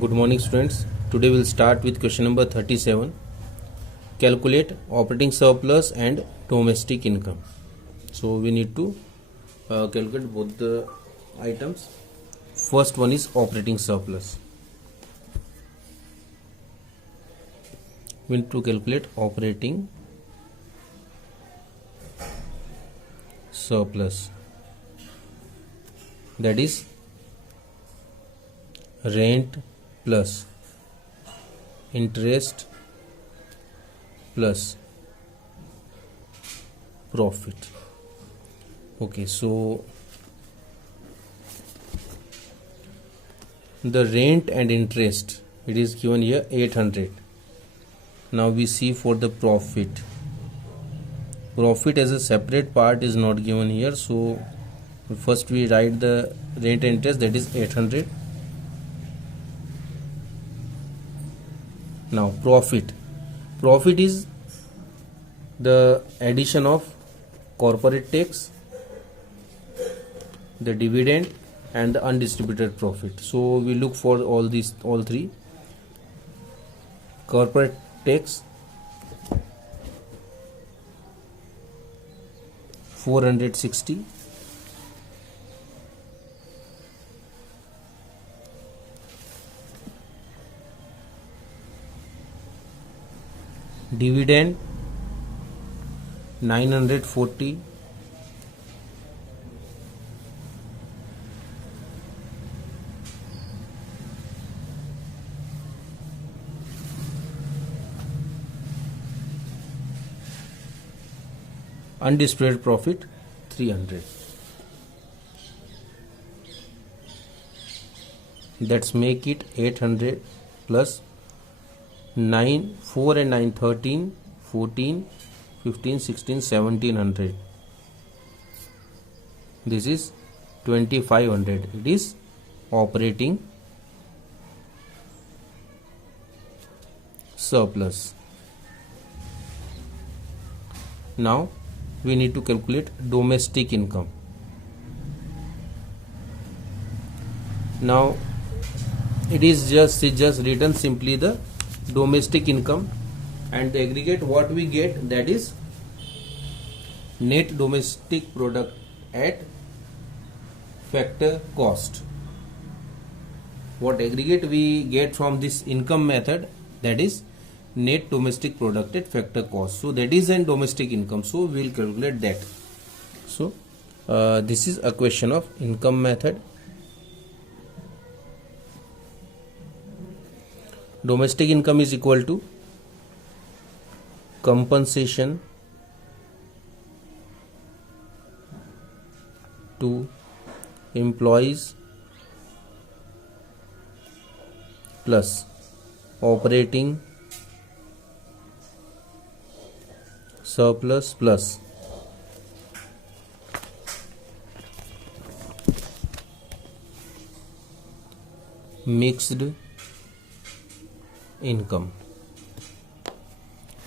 Good morning, students. Today we'll start with question number 37. Calculate operating surplus and domestic income. So we need to calculate both the items. First one is operating surplus. We need to calculate operating surplus. That is rent plus interest plus profit. Okay, so the rent and interest, it is given here 800. Now we see for the profit. Profit as a separate part is not given here, so first we write the rent and interest, that is 800. Now profit is the addition of corporate tax, the dividend and the undistributed profit. So we look for all three. Corporate tax 460, dividend 940, undistributed profit 300. Let's make it 800 plus 9, 4 and 9, 13, 14, 15, 16, 1700. This is 2500. It is operating surplus. Now we need to calculate domestic income. Now it is just written simply the domestic income, and the aggregate what we get, that is net domestic product at factor cost. What aggregate we get from this income method, that is net domestic product at factor cost. So that is an domestic income, so we will calculate that. So this is a question of income method. Domestic income is equal to compensation to employees plus operating surplus plus mixed income.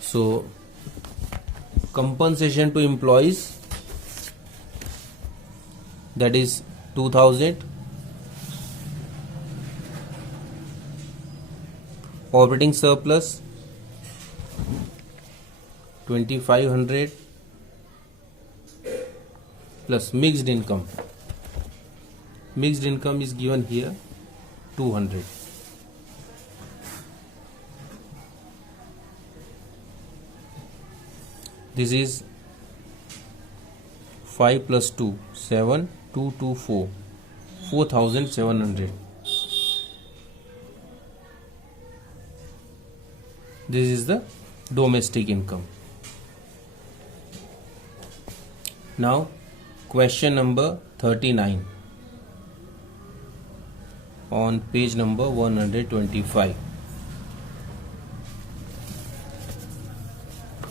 So compensation to employees, that is 2000, operating surplus 2500 plus mixed income. Mixed income is given here 200. This is 5 plus 2, 7, 2, 2, 4, 4700. This is the domestic income. Now question number 39 on page number 125.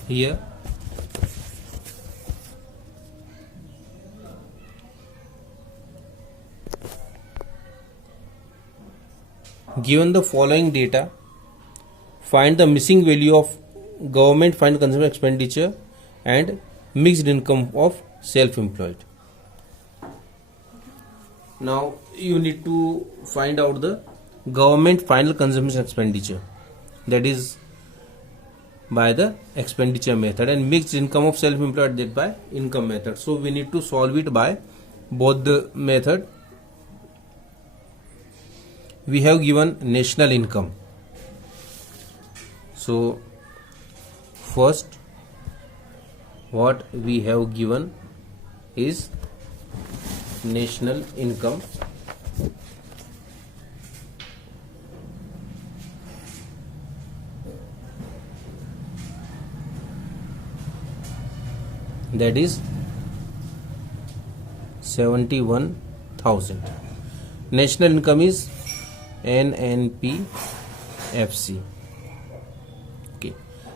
Here given the following data, find the missing value of government fund consumption expenditure and mixed income of self-employed. Now you need to find out the government final consumption expenditure, that is by the expenditure method, and mixed income of self-employed, that by income method. So we need to solve it by both the method. We have given national income. So first what we have given is national income. That is 71,000. National income is NNPFC. Okay.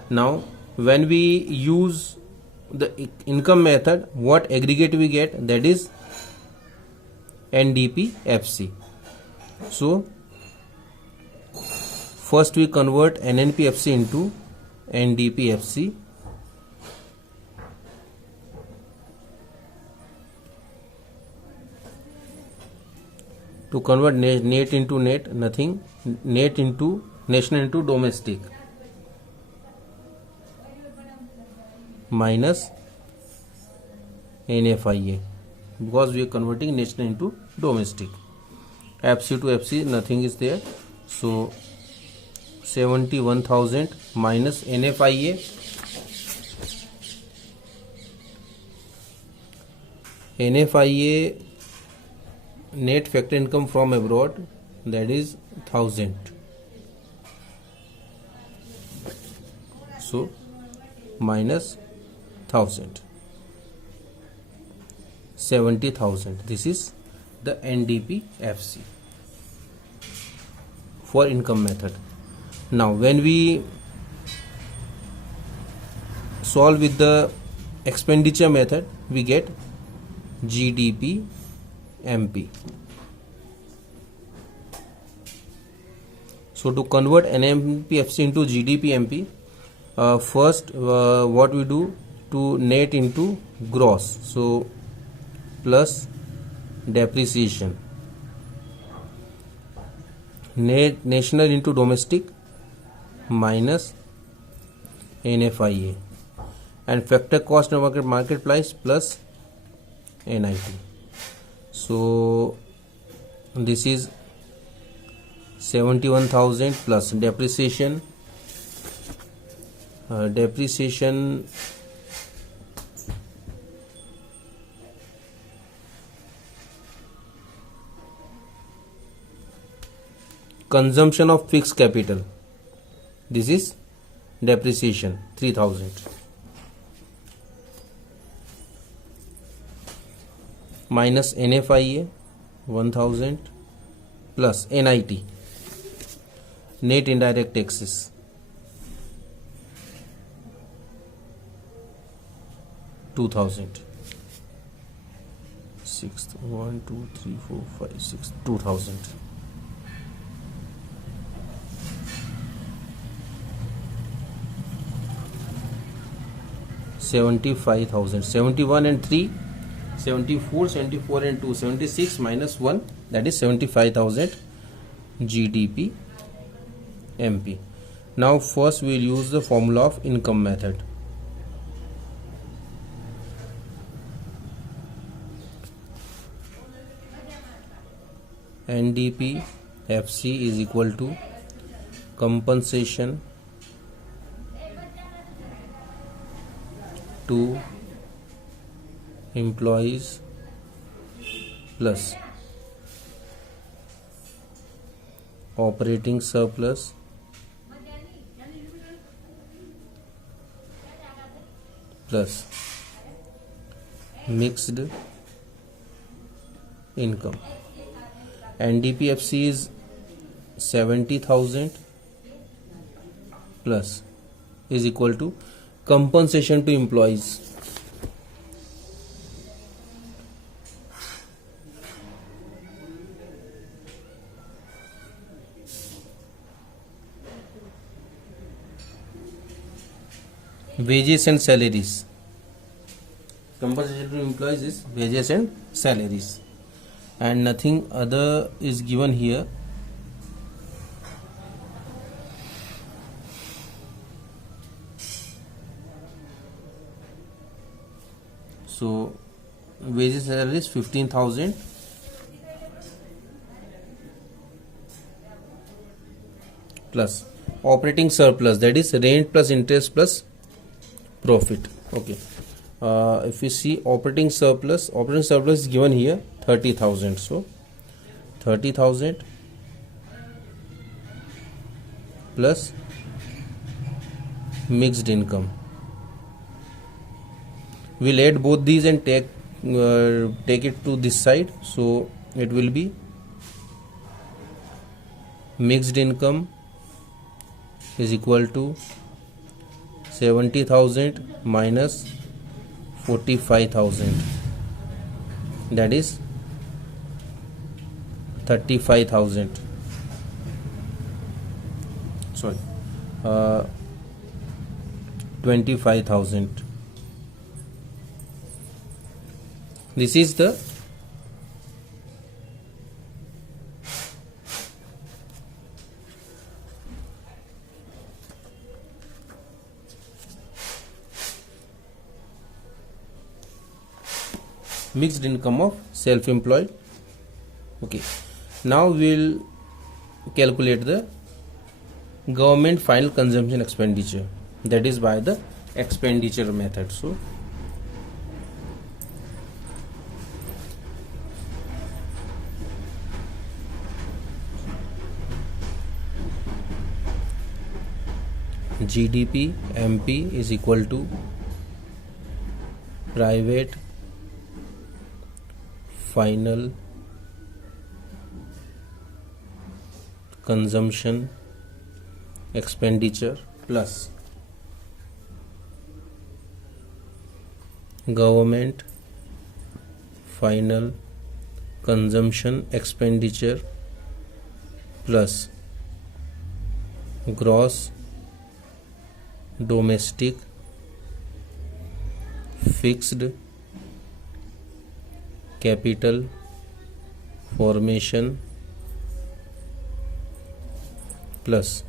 Now when we use the income method, what aggregate we get? That is NDPFC. So first we convert NNPFC into NDPFC. To convert net into net, nothing, net into national into domestic, minus NFIA, because we are converting national into domestic. FC to FC, nothing is there. So 71,000 minus NFIA, net factor income from abroad, that is 1,000. So minus 1,000, 70,000. This is the NDPFC for income method. Now when we solve with the expenditure method, we get GDP MP. So to convert NNPFC into GDP MP, first what we do, to net into gross, so plus depreciation, net national into domestic minus NFIA, and factor cost of market price plus NIT. So this is 71,000 plus depreciation, consumption of fixed capital, this is depreciation 3,000, minus NFIA 1,000 plus NIT, net indirect taxes, $2,000. 1, 2, 3, 4, 5, 6, 2,000. $75,000. 71 and 3, 74, 74 and 2, 76 minus 1, that is 75,000 GDP MP. Now first we will use the formula of income method. NDPFC is equal to compensation to employees plus operating surplus plus mixed income. NDPFC is 70,000 plus is equal to compensation to employees, wages and salaries. Compensation to employees is wages and salaries, and nothing other is given here. So wages salary is 15,000 plus operating surplus, that is rent plus interest plus profit. Okay. If you see operating surplus is given here 30,000. So 30,000 plus mixed income. We'll add both these and take it to this side. So it will be mixed income is equal to 70,000 minus 45,000, that is 35,000. Sorry, 25,000. This is the mixed income of self-employed. Okay, now we'll calculate the government final consumption expenditure, that is by the expenditure method. So GDP MP is equal to private final consumption expenditure plus government final consumption expenditure plus gross domestic fixed capital formation plus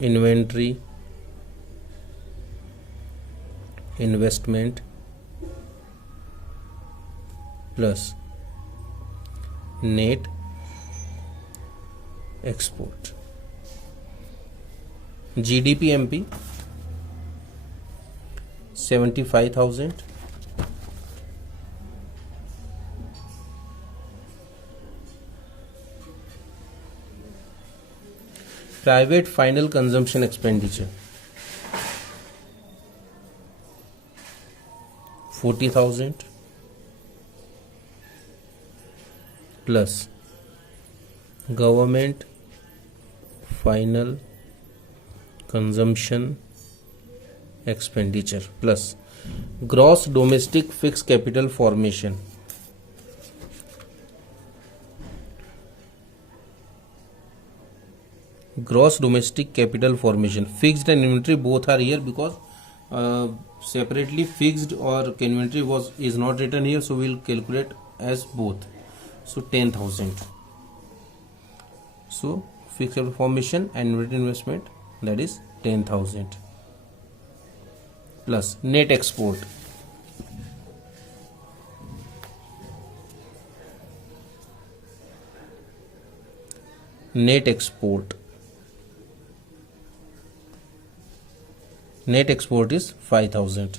inventory investment plus net export. GDP MP 75,000 private final consumption expenditure 40,000 plus government final consumption expenditure plus gross domestic fixed capital formation fixed and inventory both are here because separately fixed or inventory is not written here, so we'll calculate as both. So 10,000. So fixed capital formation and inventory investment, that is 10,000 plus net export is 5,000.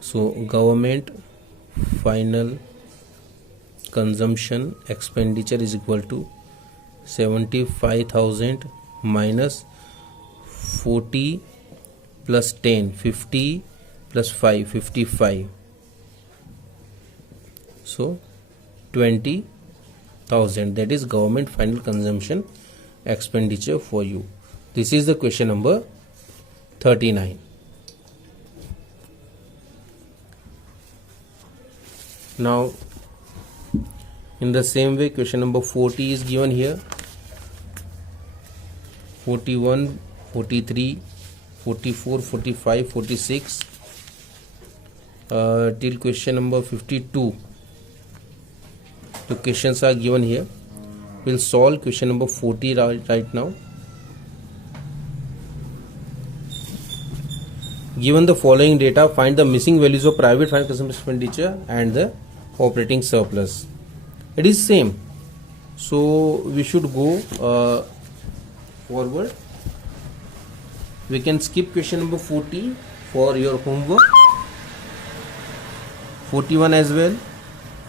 So government final consumption expenditure is equal to 75,000 minus 40 plus 10, 50 plus 5, 55. So 20,000, that is government final consumption expenditure for you. This is the question number 39. Now in the same way, question number 40 is given here. 41, 43, 44, 45, 46 till question number 52. The questions are given here. We'll solve question number 40 right now. Given the following data, find the missing values of private final consumer expenditure and the operating surplus. It is same, so we should go forward. We can skip question number 40 for your homework, 41 as well,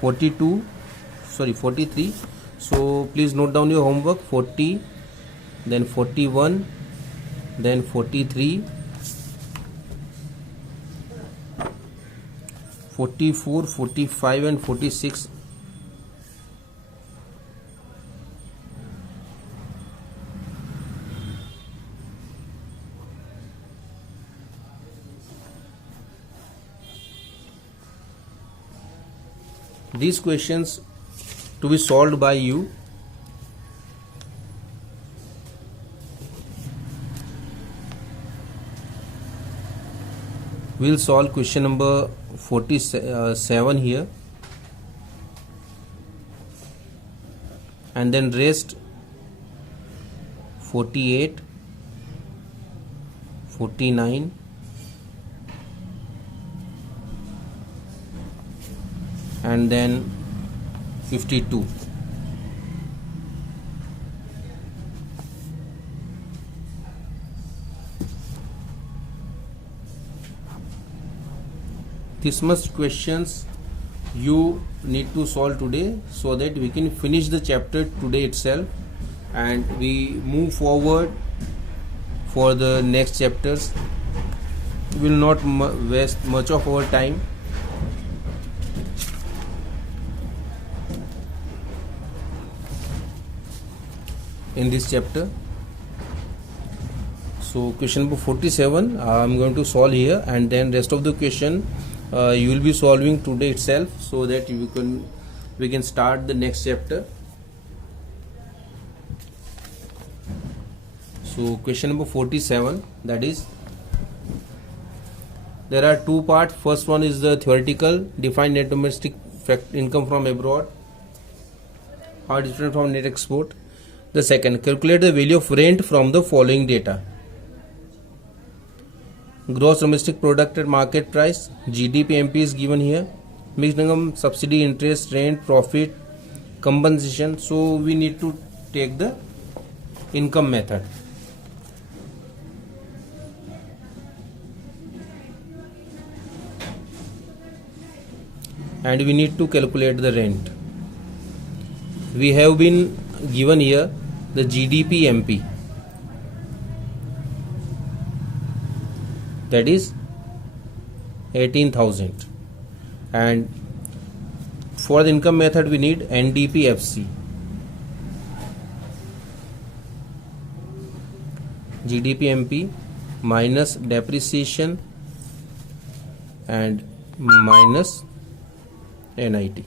43. So please note down your homework: 40, then 41, then 43, 44, 45 and 46. These questions to be solved by you. We'll solve question number 47 here, and then rest 48, 49, and then 52. This much questions you need to solve today, so that we can finish the chapter today itself and we move forward for the next chapters. We will not waste much of our time. In this chapter, so question number 47 I am going to solve here, and then rest of the question you will be solving today itself, so that we can start the next chapter. So question number 47, that is, there are two parts. First one is the theoretical: define net domestic income from abroad, how it is different from net export. The second, calculate the value of rent from the following data: gross domestic product at market price, GDP MP is given here, mixed income, subsidy, interest, rent, profit, compensation. So we need to take the income method. And we need to calculate the rent. We have been given here the GDP MP, that is 18,000, and for the income method we need NDP FC, GDP MP minus depreciation and minus NIT.